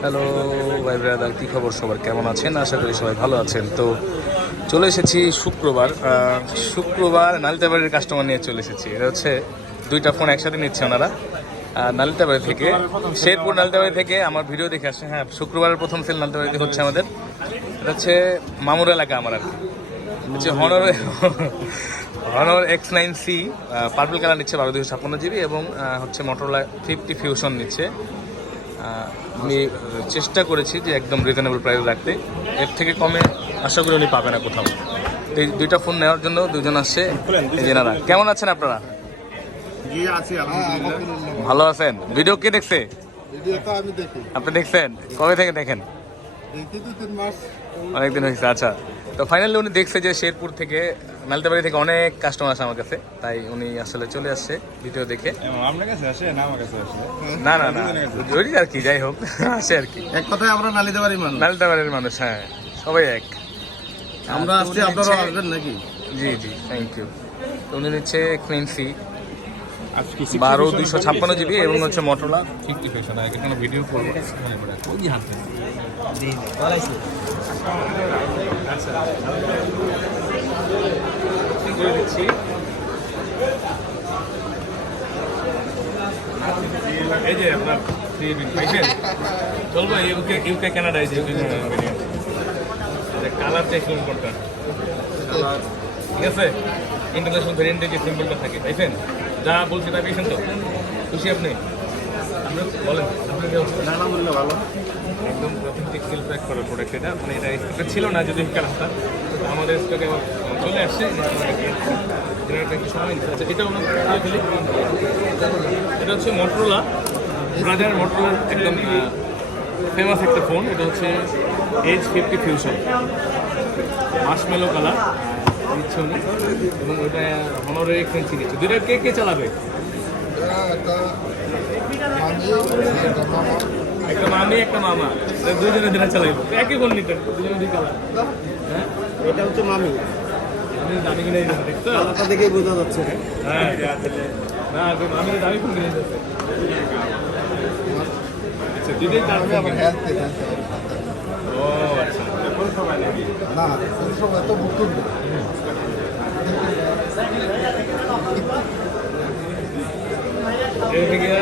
Hello ভাই brother, কী খবর সবার? কেমন আছেন? আশা করি সবাই ভালো আছেন। তো চলে এসেছি শুক্রবার শুক্রবার নালিতাবাড়ির কাস্টমার নিয়ে চলে এসেছি। এটা হচ্ছে দুইটা ফোন একসাথে নিচ্ছে ওনারা। নালিতাবাড়ি থেকে, শেরপুর নালিতাবাড়ি থেকে আমার ভিডিও দেখে আসছে। হ্যাঁ শুক্রবারের প্রথম সেল নালিতাবাড়িতে হচ্ছে আমাদের। এটা হচ্ছে মামুর এলাকা আমার আর হচ্ছে Honor Honor X nine C purple colour নিচ্ছে বারো দুশো ছাপ্পান্ন জিবি এবং হচ্ছে মোটরলা ফিফটি ফিউশন নিচ্ছে। আমি চেষ্টা করেছি যে একদম রিজনেবল প্রাইস রাখতে। এর থেকে কমে আশা করি উনি পাবে না কোথাও। তো এই দুইটা ফোন নেওয়ার জন্য দুজন আসছে জেনারা কেমন আছেন আপনারা? জি আছি আলহামদুলিল্লাহ। ভালো আছেন। ভিডিও কে দেখছে? ভিডিও তো আমি দেখি। আপনি দেখছেন? কবে থেকে দেখেন? অনেকদিন হয়েছে আচ্ছা। তো ফাইনালি উনি দেখছে যে শেরপুর থেকে নালতাবাড়ি থেকে অনেক কাস্টমার আসে আমার কাছে। তাই উনি আসলে চলে আসছে ভিডিও দেখে। আপনার কাছে আসে না আমার কাছে আসে? না না না। ওই আর কি যাই হোক আসে আর কি। এক কথায় আমরা নালিতে পারি মানুষ। নালতাবাড়ির মানুষ হ্যাঁ। সবাই এক। আমরা আসছি আপনারা আসবেন নাকি? জি জি থ্যাংক ইউ উনি নিচ্ছে ক্লিনসি বারো দুইশো ছাপ্পান্ন জিবি এবং হচ্ছে মোটরলা ফিফটি এখানে ভিডিও করব এই যে আপনার পাইছেন চলবো ইউকে ইউকে কানাডা এই কালার চাইছিলাম কোনটা ঠিক আছে ইন্টারন্যাশনাল ভেরিয়েন্টে যে সিম্বলটা থাকে পাইছেন যা বলছি পেয়েছেন তো খুশি আপনি আপনি বলেন আপনি ভালো। একদম অথেন্টিক সিল প্যাক করা প্রোডাক্ট এটা মানে এটা স্টকে ছিল না যদি কালারটা আমাদের স্টকে চলে আসছে, এটা আচ্ছা এটা হচ্ছে মোটরোলা ব্রাজার মোটরোলার একদম ফেমাস একটা ফোন এটা হচ্ছে H fifty fusion marshmallow colour দিচ্ছে উনি, এবং ওটা হনরের এক্সপেন্সি দিচ্ছে দুইটা কে কে চালাবে? একটা মামি একটা মামা। তা দুজনে দিনে চালাইবো। একই ফোন নিতেন দুজনে দুই কালার হ্যাঁ? এটা হচ্ছে মামি। আপনি দামি কিনে দেখছ দেখেই বোঝা যাচ্ছে। হ্যাঁ না তো দামি ফোন কিনে দিতেছে আচ্ছা দুটোই তার। ও আচ্ছা। না কোন সময় তো বুকুন এর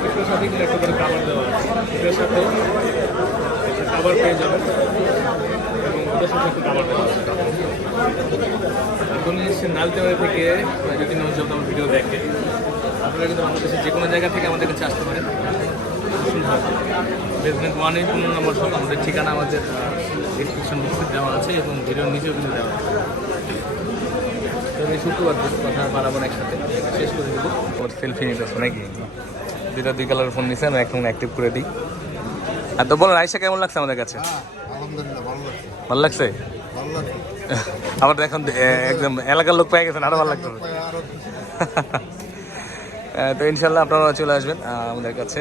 প্রত্যেকটার সাথে একটা করে কাভার দেওয়া আছে এটার সাথে কাভার পেয়ে যাবেন এবং ওটার সাথে একটা কাভার দেওয়া আছে এখন এসে নালতেবাড়ি থেকে যদি নজর আমার ভিডিও দেখে, আপনারা কিন্তু বাংলাদেশের যে কোনো জায়গা থেকে আমাদের কাছে আসতে পারেন। বেসমেন্ট ওয়ানের পনেরো নম্বর সব আমাদের ঠিকানা আমাদের ডিসক্রিপশন বক্সে দেওয়া আছে এবং ভিডিওর নিচেও কিন্তু দেওয়া আছে। তো এই শুক্রবার কথা বাড়াবার একসাথে। শেষ করে দেবো। ওর সেলফি নিতে নাকি? দুইটা দুই কালার ফোন নিছে আমি এখন অ্যাক্টিভ করে দিই। আর তো বলো আইসা কেমন লাগছে আমাদের কাছে? ভালো লাগছে। ভালো লাগছে? ভালো লাগছে। আমার তো এখন একদম এলাকার লোক পেয়ে গেছেন আরও ভালো লাগতো তো ইনশাল্লাহ আপনারা চলে আসবেন। আমাদের কাছে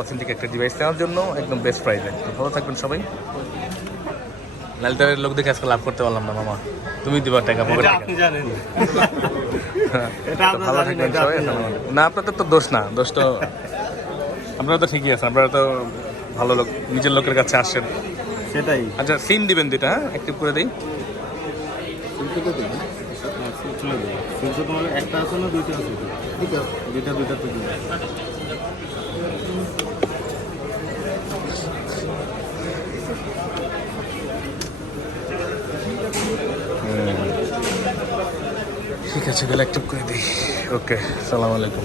অথেন্টিক একটা ডিভাইস নেওয়ার জন্য একদম বেস্ট প্রাইসে তো ভালো থাকবেন সবাই। লালটারের লোক দেখে আজকে লাভ করতে পারলাম না মামা। তুমি দিবার টাকা পকেট আপনি জানেন। তো ভালো থাকবেন সবাই না আপনাদের তো দোষ না দোষ তো আপনারা তো ঠিকই আছেন আপনারা তো ভালো লোক নিজের লোকের কাছে আসেন। সেটাই। আচ্ছা সিম দিবেন দুইটা হ্যাঁ? অ্যাক্টিভ করে দিই। তোমার একটা আছে না দুইটা আছে? দুইটা। দুইটা তো ঠিক আছে তাহলে অ্যাক্টিভ করে দিই। ওকে সালাম আলাইকুম।